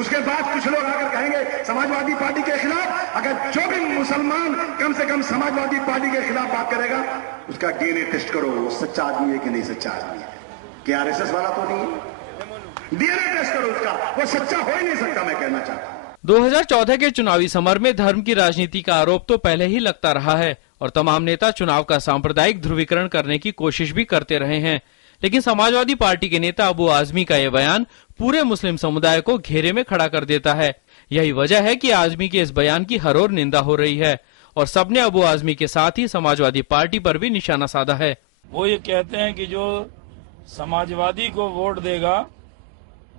उसके बाद कुछ लोग आकर कहेंगे समाजवादी पार्टी के खिलाफ, अगर जो भी मुसलमान कम से कम समाजवादी पार्टी के खिलाफ बात करेगा उसका डीएनए टेस्ट करो, वो सच्चा आदमी है कि नहीं सच्चा आदमी है, कि आरएसएस वाला तो नहीं है। डीएनए टेस्ट करो उसका, वो सच्चा हो ही नहीं सकता, मैं कहना चाहता हूं। 2014 के चुनावी समर में धर्म की राजनीति का आरोप तो पहले ही लगता रहा है और तमाम नेता चुनाव का सांप्रदायिक ध्रुवीकरण करने की कोशिश भी करते रहे हैं, लेकिन समाजवादी पार्टी के नेता अबू आजमी का यह बयान पूरे मुस्लिम समुदाय को घेरे में खड़ा कर देता है। यही वजह है कि आजमी के इस बयान की हर ओर निंदा हो रही है और सबने अबू आजमी के साथ ही समाजवादी पार्टी पर भी निशाना साधा है। वो ये कहते हैं कि जो समाजवादी को वोट देगा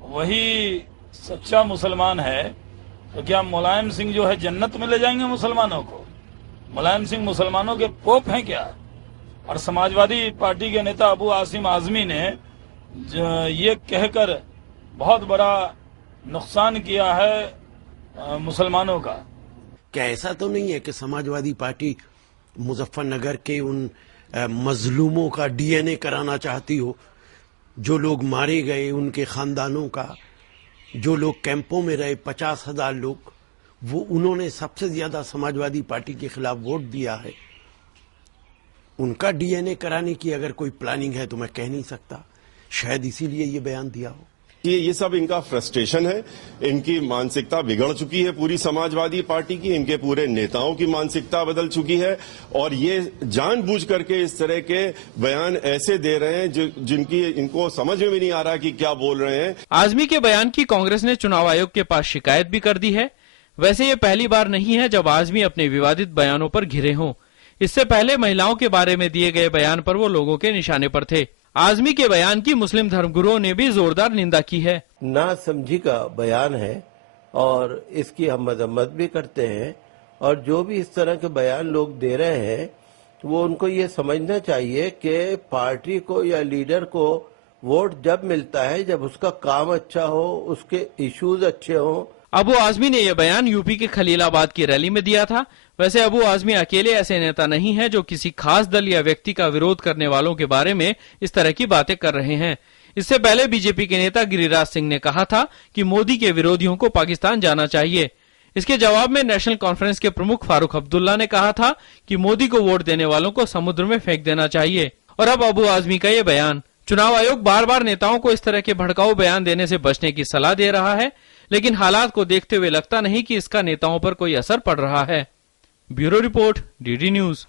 वही सच्चा मुसलमान है, तो क्या मुलायम सिंह जो है जन्नत में ले जाएंगे मुसलमानों को? मुलायम सिंह मुसलमानों के पोप हैं क्या? और समाजवादी पार्टी के नेता अबू आसिम आजमी ने ये कहकर बहुत बड़ा नुकसान किया है मुसलमानों का। क्या ऐसा तो नहीं है कि समाजवादी पार्टी मुजफ्फरनगर के उन मजलूमों का डीएनए कराना चाहती हो, जो लोग मारे गए उनके खानदानों का, जो लोग कैंपों में रहे 50,000 लोग, वो उन्होंने सबसे ज्यादा समाजवादी पार्टी के खिलाफ वोट दिया है। उनका डीएनए कराने की अगर कोई प्लानिंग है तो मैं कह नहीं सकता, शायद इसीलिए ये बयान दिया हो। ये सब इनका फ्रस्ट्रेशन है, इनकी मानसिकता बिगड़ चुकी है पूरी समाजवादी पार्टी की, इनके पूरे नेताओं की मानसिकता बदल चुकी है और ये जानबूझ करके इस तरह के बयान ऐसे दे रहे हैं जिनकी इनको समझ में भी नहीं आ रहा कि क्या बोल रहे हैं। आजमी के बयान की कांग्रेस ने चुनाव आयोग के पास शिकायत भी कर दी है। वैसे ये पहली बार नहीं है जब आजमी अपने विवादित बयानों पर घिरे हों। इससे पहले महिलाओं के बारे में दिए गए बयान पर वो लोगों के निशाने पर थे। आजमी के बयान की मुस्लिम धर्मगुरुओं ने भी जोरदार निंदा की है। ना समझी का बयान है और इसकी हम मजम्मत भी करते हैं, और जो भी इस तरह के बयान लोग दे रहे हैं वो उनको ये समझना चाहिए कि पार्टी को या लीडर को वोट जब मिलता है जब उसका काम अच्छा हो, उसके इश्यूज अच्छे हों। अबू आजमी ने यह बयान यूपी के खलीलाबाद की रैली में दिया था। वैसे अबू आजमी अकेले ऐसे नेता नहीं है जो किसी खास दल या व्यक्ति का विरोध करने वालों के बारे में इस तरह की बातें कर रहे हैं। इससे पहले बीजेपी के नेता गिरिराज सिंह ने कहा था कि मोदी के विरोधियों को पाकिस्तान जाना चाहिए। इसके जवाब में नेशनल कॉन्फ्रेंस के प्रमुख फारूक अब्दुल्ला ने कहा था कि मोदी को वोट देने वालों को समुद्र में फेंक देना चाहिए। और अब अबू आजमी का ये बयान। चुनाव आयोग बार बार नेताओं को इस तरह के भड़काऊ बयान देने से बचने की सलाह दे रहा है, लेकिन हालात को देखते हुए लगता नहीं कि इसका नेताओं पर कोई असर पड़ रहा है। Bureau report, DD news.